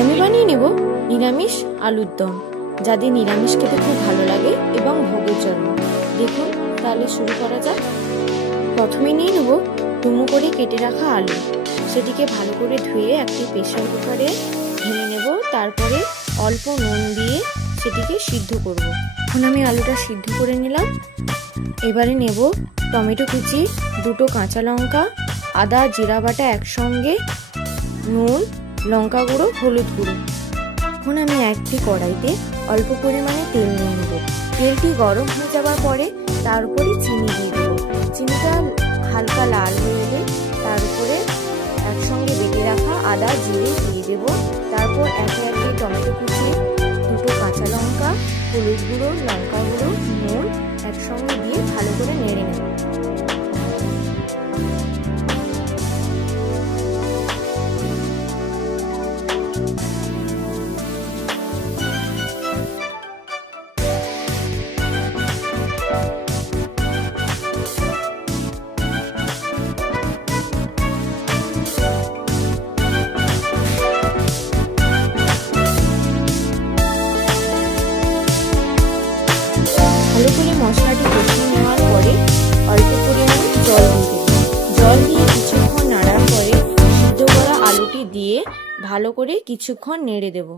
আমি বানিয়ে নেব নিরামিষ আলুর দম, যাদের নিরামিষ খেতে খুব ভালো লাগে এবং ভোগের জন্য। দেখুন, তাহলে শুরু করা যাক। প্রথমে নিয়ে নেব ডুমো করে কেটে রাখা আলু। সেটিকে ভালো করে ধুয়ে একটি প্রেসার কুকারে ঢেলে নেব। তারপরে অল্প নুন দিয়ে সেটিকে সিদ্ধ করব। এখন আমি আলুটা সিদ্ধ করে নিলাম। এবারে নেব টমেটো কুচি, দুটো কাঁচা লঙ্কা, আদা জিরা বাটা একসঙ্গে, নুন, লঙ্কা গুঁড়ো, হলুদ গুঁড়ো। এখন আমি একটি কড়াইতে অল্প পরিমাণে তেল নিয়ে নেব। তেলটি গরম হয়ে যাওয়ার পরে তার উপরে চিনি দিয়ে দেব। চিনিটা হালকা লাল হয়ে এলে তার উপরে একসঙ্গে বেটে রাখা আদা জিরে দিয়ে দেব। তারপর একে একে টমেটো কুচি, দুটো কাঁচা লঙ্কা, হলুদ গুঁড়ো, লঙ্কা গুঁড়ো, নুন একসঙ্গে দিয়ে ভালো করে নেড়ে নেব। ভালো করে মশলাটি কষিয়ে নেওয়ার পরে অল্প পরিমাণে জল দিয়ে দেব। জল দিয়ে কিছুক্ষণ নাড়ার পরে সিদ্ধ করা আলুটি দিয়ে ভালো করে কিছুক্ষণ নেড়ে দেব।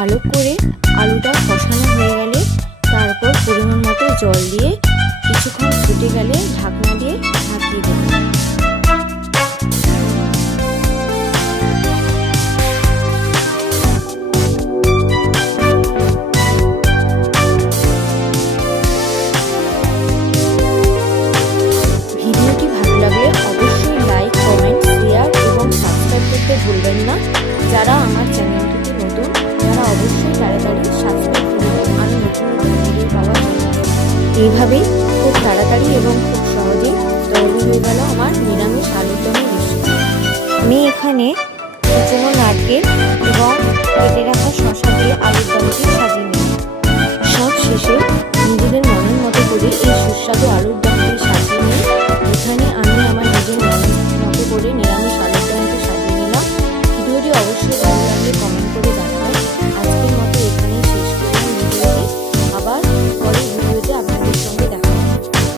ভালো করে আলুটা কষানো হয়ে গেলে তারপর পরিমাণ মতো জল দিয়ে কিছুক্ষণ ফুটে গেলে ঢাকনা দিয়ে ঢাকিয়ে দেব। ভিডিওটি ভালো লাগলে অবশ্যই লাইক, কমেন্ট, শেয়ার এবং সাবস্ক্রাইব করতে ভুলবেন না। যারা আমার চ্যানেলটিতে নতুন তারা অবশ্যই তাড়াতাড়ি সাবস্ক্রাইব করবেন আরও নতুন নতুন ভিডিও পাওয়ার জন্য। এইভাবেই খুব তাড়াতাড়ি এবং খুব সহজেই তৈরি হয়ে গেল আমার নিরামিষ আলুর দমের রেসিপি। আমি এখানে কুচনো নারকেল এবং কেটে রাখা শসা দিয়ে আলুর দমটি সাজিয়ে নিই। সব শেষে নিজেদের মনের মতো করে এই সুস্বাদু আলুর দম